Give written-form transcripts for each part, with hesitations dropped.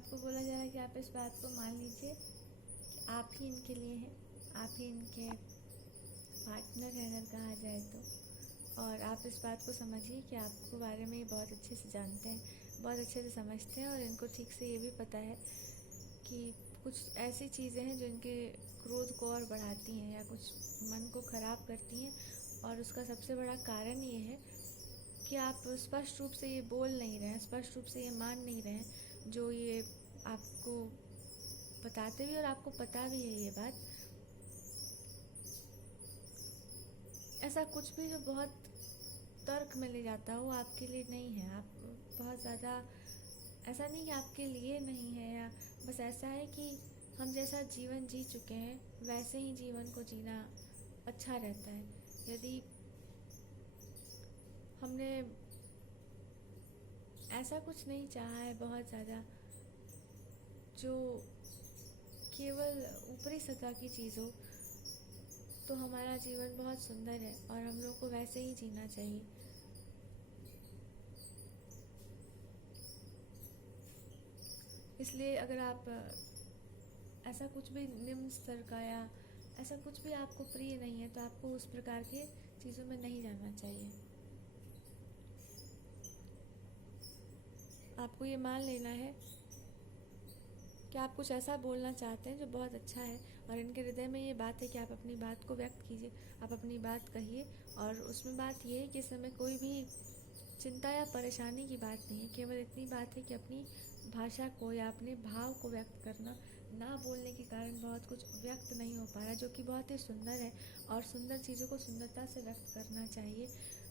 आपको बोला जा रहा है कि आप इस बात को मान लीजिए कि आप ही इनके लिए हैं, आप ही इनके पार्टनर हैं अगर कहा जाए तो। और आप इस बात को समझिए कि आपको बारे में ये बहुत अच्छे से जानते हैं, बहुत अच्छे से समझते हैं, और इनको ठीक से ये भी पता है कि कुछ ऐसी चीज़ें हैं जो इनके क्रोध को और बढ़ाती हैं या कुछ मन को ख़राब करती हैं। और उसका सबसे बड़ा कारण ये है कि आप स्पष्ट रूप से ये बोल नहीं रहे हैं, स्पष्ट रूप से ये मान नहीं रहे हैं जो ये आपको बताते भी, और आपको पता भी है ये बात। ऐसा कुछ भी जो बहुत तर्क में ले जाता हो आपके लिए नहीं है। आप बहुत ज़्यादा, ऐसा नहीं कि आपके लिए नहीं है, या बस ऐसा है कि हम जैसा जीवन जी चुके हैं वैसे ही जीवन को जीना अच्छा रहता है। यदि हमने ऐसा कुछ नहीं चाहा है बहुत ज़्यादा जो केवल ऊपरी सतह की चीज़ हो, तो हमारा जीवन बहुत सुंदर है और हम लोग को वैसे ही जीना चाहिए। इसलिए अगर आप ऐसा कुछ भी निम्न स्तर का या ऐसा कुछ भी आपको प्रिय नहीं है तो आपको उस प्रकार के चीज़ों में नहीं जाना चाहिए। आपको ये मान लेना है कि आप कुछ ऐसा बोलना चाहते हैं जो बहुत अच्छा है, और इनके हृदय में ये बात है कि आप अपनी बात को व्यक्त कीजिए, आप अपनी बात कहिए। और उसमें बात ये है कि इस समय कोई भी चिंता या परेशानी की बात नहीं है, केवल इतनी बात है कि अपनी भाषा को या अपने भाव को व्यक्त करना ना बोलने के कारण बहुत कुछ व्यक्त नहीं हो पा रहा, जो कि बहुत ही सुंदर है। और सुंदर चीज़ों को सुंदरता से व्यक्त करना चाहिए,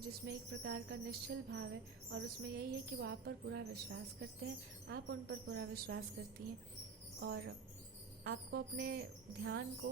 जिसमें एक प्रकार का निश्चल भाव है, और उसमें यही है कि वो आप पर पूरा विश्वास करते हैं, आप उन पर पूरा विश्वास करती हैं, और आपको अपने ध्यान को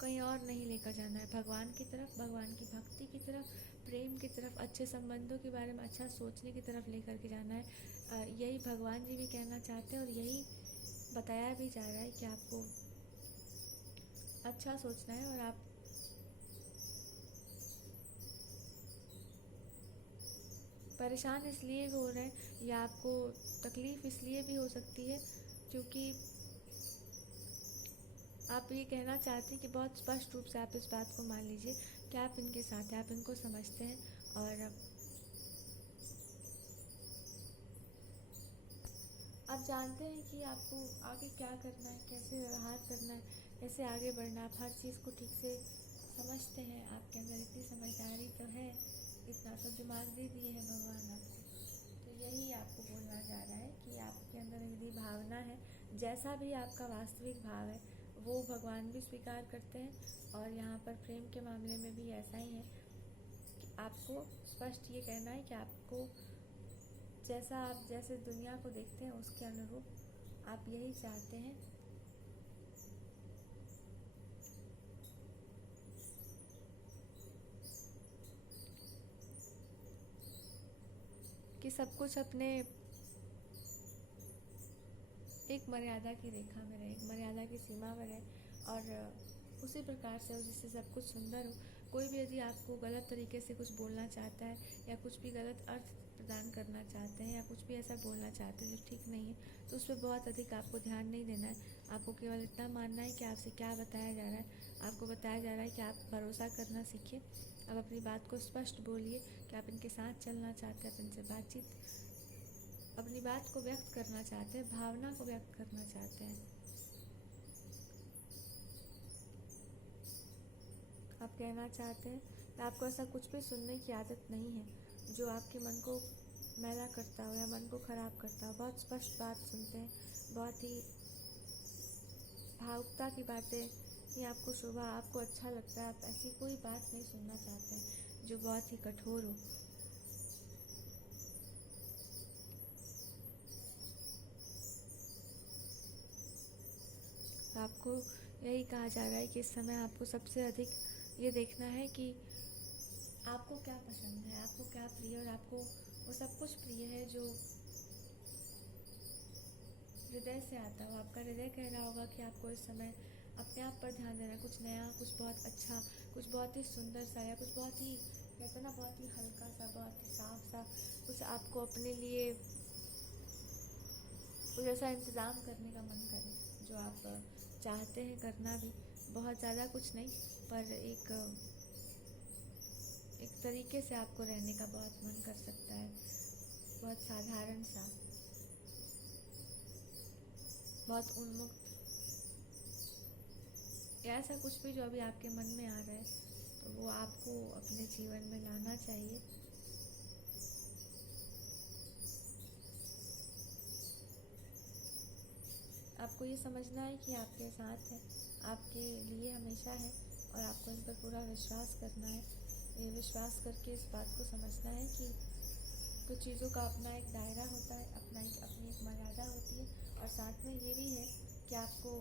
कहीं और नहीं लेकर जाना है, भगवान की तरफ, भगवान की भक्ति की तरफ, प्रेम की तरफ, अच्छे संबंधों के बारे में अच्छा सोचने की तरफ लेकर के जाना है। यही भगवान जी भी कहना चाहते हैं, और यही बताया भी जा रहा है कि आपको अच्छा सोचना है। और आप परेशान इसलिए भी हो रहे हैं या आपको तकलीफ़ इसलिए भी हो सकती है क्योंकि आप ये कहना चाहते हैं कि बहुत स्पष्ट रूप से आप इस बात को मान लीजिए कि आप इनके साथ हैं, आप इनको समझते हैं, और आप जानते हैं कि आपको आगे क्या करना है, कैसे व्यवहार करना है, कैसे आगे बढ़ना है। आप हर चीज़ को ठीक से समझते हैं, आपके अंदर इतनी समझदारी तो है, इतना तो दिमाग दे दिए हैं भगवान आपको। तो यही आपको बोलना जा रहा है कि आपके अंदर यदि भावना है, जैसा भी आपका वास्तविक भाव है वो भगवान भी स्वीकार करते हैं। और यहाँ पर प्रेम के मामले में भी ऐसा ही है कि आपको स्पष्ट ये कहना है कि आपको जैसा आप जैसे दुनिया को देखते हैं उसके अनुरूप आप यही चाहते हैं कि सब कुछ अपने एक मर्यादा की रेखा में रहे, एक मर्यादा की सीमा में रहे, और उसी प्रकार से हो जिससे सब कुछ सुंदर हो। कोई भी यदि आपको गलत तरीके से कुछ बोलना चाहता है या कुछ भी गलत अर्थ प्रदान करना चाहते हैं या कुछ भी ऐसा बोलना चाहते हैं जो ठीक नहीं है, तो उस पर बहुत अधिक आपको ध्यान नहीं देना है। आपको केवल इतना मानना है कि आपसे क्या बताया जा रहा है। आपको बताया जा रहा है कि आप भरोसा करना सीखिए, आप अपनी बात को स्पष्ट बोलिए कि आप इनके साथ चलना चाहते हैं, आप इनसे बातचीत, अपनी बात को व्यक्त करना चाहते हैं, भावना को व्यक्त करना चाहते हैं। आप कहना चाहते हैं कि आपको ऐसा कुछ भी सुनने की आदत नहीं है जो आपके मन को मैला करता हो या मन को ख़राब करता हो। बहुत स्पष्ट बात सुनते हैं, बहुत ही भावुकता की बातें, ये आपको शोभा, आपको अच्छा लगता है। आप ऐसी कोई बात नहीं सुनना चाहते हैं जो बहुत ही कठोर हो। आपको यही कहा जा रहा है कि इस समय आपको सबसे अधिक ये देखना है कि आपको क्या पसंद है, आपको क्या प्रिय है, और आपको वो सब कुछ प्रिय है जो हृदय से आता हो। आपका हृदय कह रहा होगा कि आपको इस समय अपने आप पर ध्यान देना है, कुछ नया, कुछ बहुत अच्छा, कुछ बहुत ही सुंदर सा, या कुछ बहुत ही, कहते ना, बहुत ही हल्का सा, बहुत ही साफ सा, कुछ आपको अपने लिए कुछ ऐसा इंतज़ाम करने का मन करे जो आप चाहते हैं करना भी। बहुत ज़्यादा कुछ नहीं, पर एक तरीके से आपको रहने का बहुत मन कर सकता है, बहुत साधारण सा, बहुत उन्मुक्त, या ऐसा कुछ भी जो अभी आपके मन में आ रहा है, तो वो आपको अपने जीवन में लाना चाहिए। आपको ये समझना है कि आपके साथ है, आपके लिए हमेशा है, और आपको इन पर पूरा विश्वास करना है। ये विश्वास करके इस बात को समझना है कि कुछ चीज़ों का अपना एक दायरा होता है, अपनी एक मर्यादा होती है, और साथ में ये भी है कि आपको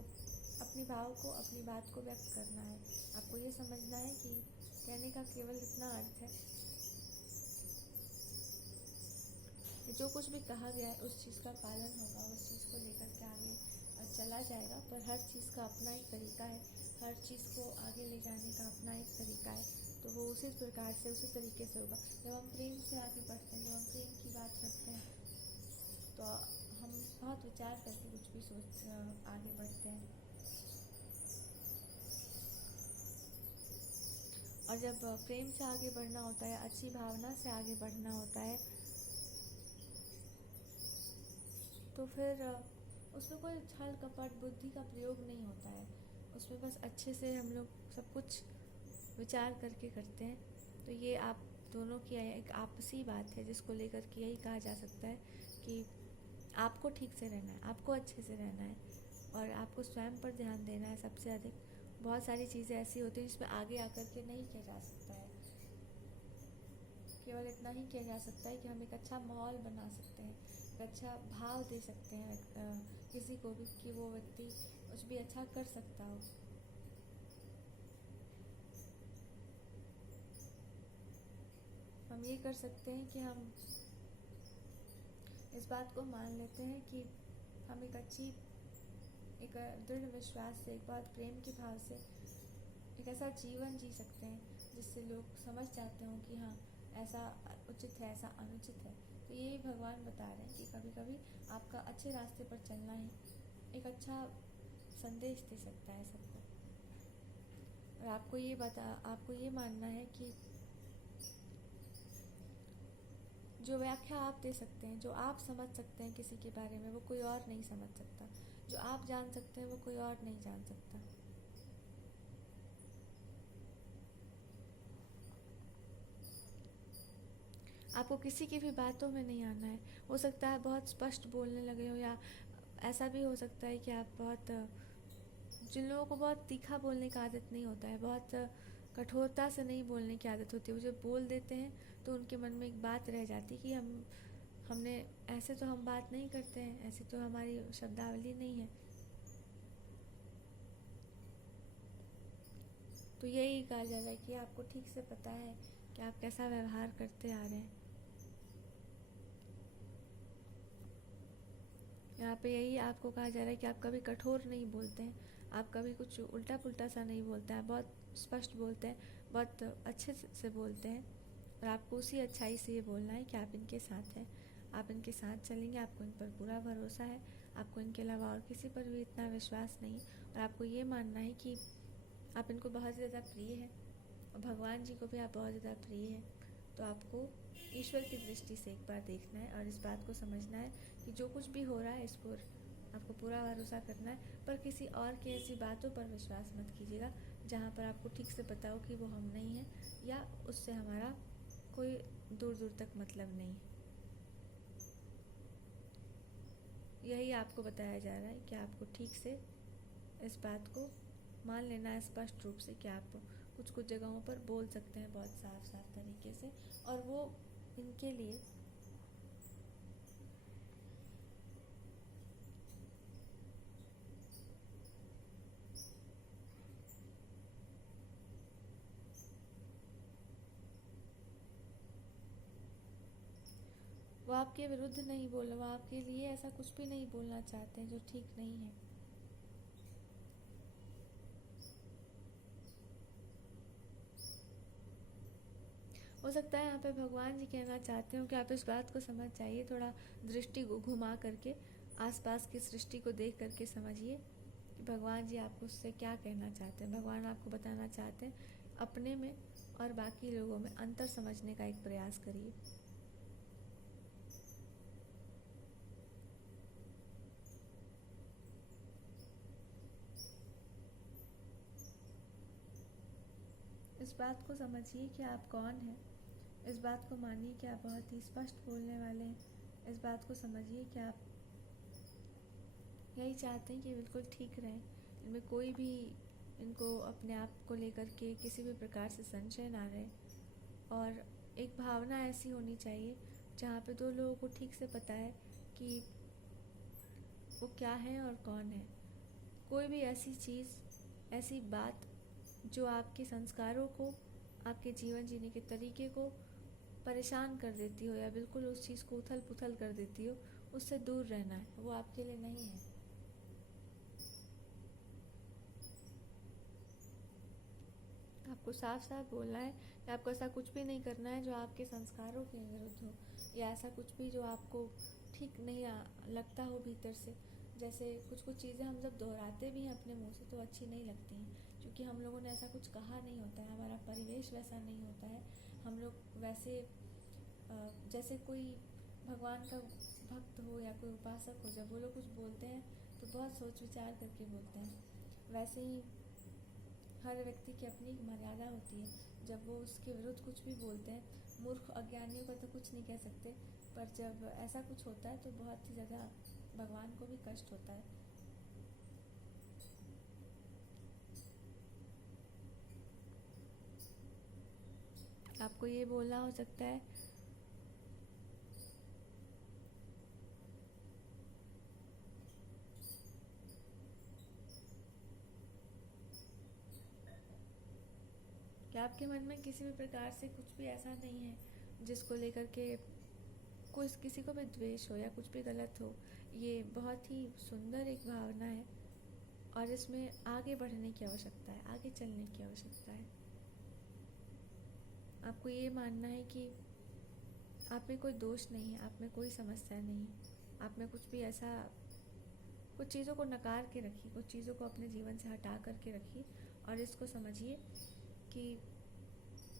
अपने भाव को, अपनी बात को व्यक्त करना है। आपको ये समझना है कि कहने का केवल इतना अर्थ है कि जो कुछ भी कहा गया है उस चीज़ का पालन होगा, उस चीज़ को लेकर के आगे चला जाएगा। पर हर चीज़ का अपना एक तरीका है, हर चीज़ को आगे ले जाने का अपना एक तरीका है, तो वो उसी प्रकार से, उसी तरीके से होगा। जब हम प्रेम से आगे बढ़ते हैं, जब हम प्रेम की बात करते हैं, तो हम बहुत विचार करके कुछ भी आगे बढ़ते हैं। और जब प्रेम से आगे बढ़ना होता है, अच्छी भावना से आगे बढ़ना होता है, तो फिर उसमें कोई छल कपट बुद्धि का प्रयोग नहीं होता है। उसमें बस अच्छे से हम लोग सब कुछ विचार करके करते हैं। तो ये आप दोनों की एक आपसी बात है, जिसको लेकर के यही कहा जा सकता है कि आपको ठीक से रहना है, आपको अच्छे से रहना है, और आपको स्वयं पर ध्यान देना है सबसे अधिक। बहुत सारी चीज़ें ऐसी होती हैं जिसमें आगे आकर के नहीं किया जा सकता है। केवल इतना ही किया जा सकता है कि हम एक अच्छा माहौल बना सकते हैं, एक अच्छा भाव दे सकते हैं किसी को भी, कि वो व्यक्ति कुछ भी अच्छा कर सकता हो। हम ये कर सकते हैं कि हम इस बात को मान लेते हैं कि हम एक दृढ़ विश्वास से, एक बहुत प्रेम के भाव से एक ऐसा जीवन जी सकते हैं जिससे लोग समझ जाते हों कि हाँ, ऐसा उचित है, ऐसा अनुचित है। तो यही भगवान बता रहे हैं कि कभी कभी आपका अच्छे रास्ते पर चलना ही एक अच्छा संदेश दे सकता है सबको। और आपको ये मानना है कि जो व्याख्या आप दे सकते हैं, जो आप समझ सकते हैं किसी के बारे में, वो कोई और नहीं समझ सकता। जो आप जान सकते हैं वो कोई और नहीं जान सकता। आपको किसी की भी बातों में नहीं आना है। हो सकता है बहुत स्पष्ट बोलने लगे हो, या ऐसा भी हो सकता है कि आप जिन लोगों को बहुत तीखा बोलने का आदत नहीं होता है, बहुत कठोरता से नहीं बोलने की आदत होती है, वो जब बोल देते हैं तो उनके मन में एक बात रह जाती है कि हमने ऐसे तो हम बात नहीं करते हैं, ऐसी तो हमारी शब्दावली नहीं है। तो यही कहा जा रहा है कि आपको ठीक से पता है कि आप कैसा व्यवहार करते आ रहे हैं। यहाँ पे यही आपको कहा जा रहा है कि आप कभी कठोर नहीं बोलते हैं, आप कभी कुछ उल्टा पुल्टा सा नहीं बोलते हैं, बहुत स्पष्ट बोलते हैं, बहुत अच्छे से बोलते हैं। और आपको उसी अच्छाई से ये बोलना है कि आप इनके साथ हैं, आप इनके साथ चलेंगे, आपको इन पर पूरा भरोसा है, आपको इनके अलावा और किसी पर भी इतना विश्वास नहीं। और आपको ये मानना है कि आप इनको बहुत ज़्यादा प्रिय हैं, और भगवान जी को भी आप बहुत ज़्यादा प्रिय हैं। तो आपको ईश्वर की दृष्टि से एक बार देखना है और इस बात को समझना है कि जो कुछ भी हो रहा है इस पर आपको पूरा भरोसा करना है। पर किसी और की ऐसी बातों पर विश्वास मत कीजिएगा जहाँ पर आपको ठीक से पता हो कि वो हम नहीं हैं, या उससे हमारा कोई दूर दूर तक मतलब नहीं है। यही आपको बताया जा रहा है कि आपको ठीक से इस बात को मान लेना है स्पष्ट रूप से कि आप कुछ जगहों पर बोल सकते हैं बहुत साफ साफ तरीके से, और वो इनके लिए वो आपके विरुद्ध नहीं बोल रहे, वो आपके लिए ऐसा कुछ भी नहीं बोलना चाहते हैं जो ठीक नहीं है। हो सकता है यहाँ पे भगवान जी कहना चाहते हो कि आप इस बात को समझ जाइए, थोड़ा दृष्टि को घुमा करके, आसपास की सृष्टि को देख करके समझिए कि भगवान जी आपको उससे क्या कहना चाहते हैं। भगवान आपको बताना चाहते हैं, अपने में और बाकी लोगों में अंतर समझने का एक प्रयास करिए। इस बात को समझिए कि आप कौन हैं। इस बात को मानिए कि आप बहुत ही स्पष्ट बोलने वाले हैं। इस बात को समझिए कि आप यही चाहते हैं कि बिल्कुल ठीक रहें, इनमें कोई भी इनको अपने आप को लेकर के किसी भी प्रकार से संशय ना रहे। और एक भावना ऐसी होनी चाहिए जहाँ पे दो लोगों को ठीक से पता है कि वो क्या है और कौन है। कोई भी ऐसी चीज़, ऐसी बात जो आपके संस्कारों को, आपके जीवन जीने के तरीके को परेशान कर देती हो या बिल्कुल उस चीज़ को उथल पुथल कर देती हो, उससे दूर रहना है, वो आपके लिए नहीं है। आपको साफ साफ बोलना है कि आपको ऐसा कुछ भी नहीं करना है जो आपके संस्कारों के विरुद्ध हो, या ऐसा कुछ भी जो आपको ठीक नहीं लगता हो भीतर से। जैसे कुछ कुछ चीज़ें हम जब दोहराते भी हैं अपने मुंह से तो अच्छी नहीं लगती हैं, क्योंकि हम लोगों ने ऐसा कुछ कहा नहीं होता है, हमारा परिवेश वैसा नहीं होता है। हम लोग वैसे जैसे कोई भगवान का भक्त हो या कोई उपासक हो, जब वो लोग कुछ बोलते हैं तो बहुत सोच विचार करके बोलते हैं। वैसे ही हर व्यक्ति की अपनी एक मर्यादा होती है। जब वो उसके विरुद्ध कुछ भी बोलते हैं, मूर्ख अज्ञानियों का तो कुछ नहीं कह सकते, पर जब ऐसा कुछ होता है तो बहुत ही ज़्यादा भगवान को भी कष्ट होता है। आपको ये बोलना हो सकता है कि आपके मन में किसी भी प्रकार से कुछ भी ऐसा नहीं है जिसको लेकर के कुछ किसी को भी द्वेष हो या कुछ भी गलत हो। ये बहुत ही सुंदर एक भावना है और इसमें आगे बढ़ने की आवश्यकता है, आगे चलने की आवश्यकता है। आपको ये मानना है कि आप में कोई दोष नहीं है, आप में कोई समस्या नहीं है, आप में कुछ भी ऐसा, कुछ चीज़ों को नकार के रखिए, कुछ चीज़ों को अपने जीवन से हटा करके रखिए और इसको समझिए कि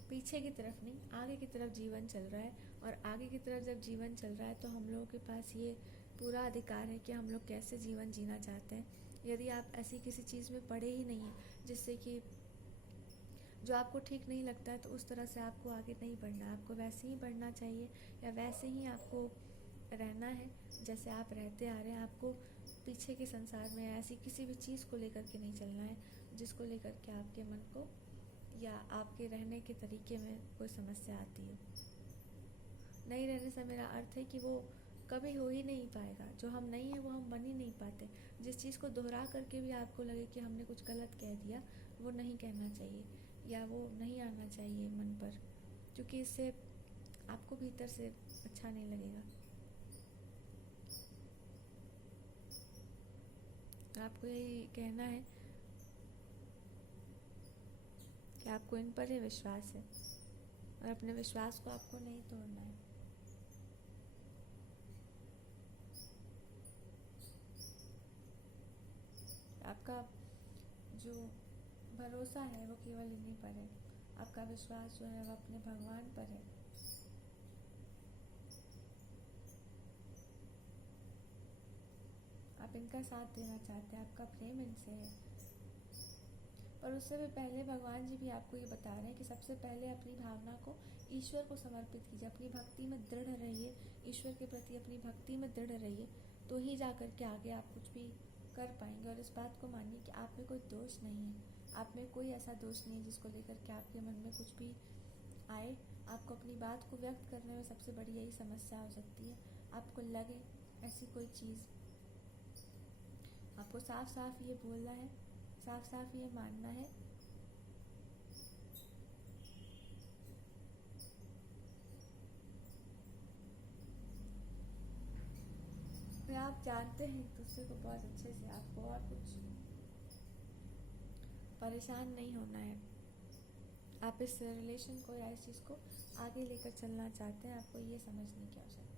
पीछे की तरफ नहीं, आगे की तरफ जीवन चल रहा है। और आगे की तरफ जब जीवन चल रहा है तो हम लोगों के पास ये पूरा अधिकार है कि हम लोग कैसे जीवन जीना चाहते हैं। यदि आप ऐसी किसी चीज़ में पड़े ही नहीं हैं जिससे कि जो आपको ठीक नहीं लगता है, तो उस तरह से आपको आगे नहीं बढ़ना, आपको वैसे ही बढ़ना चाहिए या वैसे ही आपको रहना है जैसे आप रहते आ रहे हैं। आपको पीछे के संसार में ऐसी किसी भी चीज़ को लेकर के नहीं चलना है जिसको लेकर के आपके मन को या आपके रहने के तरीके में कोई समस्या आती है। नहीं रहने से मेरा अर्थ है कि वो कभी हो ही नहीं पाएगा। जो हम नहीं है वो हम बन ही नहीं पाते। जिस चीज़ को दोहरा करके भी आपको लगे कि हमने कुछ गलत कह दिया, वो नहीं कहना चाहिए या वो नहीं आना चाहिए मन पर, क्योंकि इससे आपको भीतर से अच्छा नहीं लगेगा। आपको यही कहना है कि आपको इन पर ही विश्वास है और अपने विश्वास को आपको नहीं तोड़ना है। आपका जो भरोसा है वो केवल इन्हीं पर है। आपका विश्वास जो है वो अपने भगवान पर है। आप इनका साथ देना चाहते हैं, आपका प्रेम इनसे है। पर उससे भी पहले भगवान जी भी आपको ये बता रहे हैं कि सबसे पहले अपनी भावना को ईश्वर को समर्पित कीजिए, अपनी भक्ति में दृढ़ रहिए, ईश्वर के प्रति अपनी भक्ति में दृढ़ रहिए, तो ही जा कर के आगे आप कुछ भी कर पाएंगे। और इस बात को मानिए कि आप में कोई दोष नहीं है, आप में कोई ऐसा दोष नहीं है जिसको लेकर के आपके मन में कुछ भी आए। आपको अपनी बात को व्यक्त करने में सबसे बड़ी यही समस्या हो सकती है। आपको लगे ऐसी कोई चीज़, आपको साफ साफ ये बोलना है, साफ साफ ये मानना है कि आप जानते हैं एक दूसरे को बहुत अच्छे से, आपको और कुछ परेशान नहीं होना है। आप इस रिलेशन को या इस चीज़ को आगे लेकर चलना चाहते हैं, आपको ये समझने की आवश्यकता है।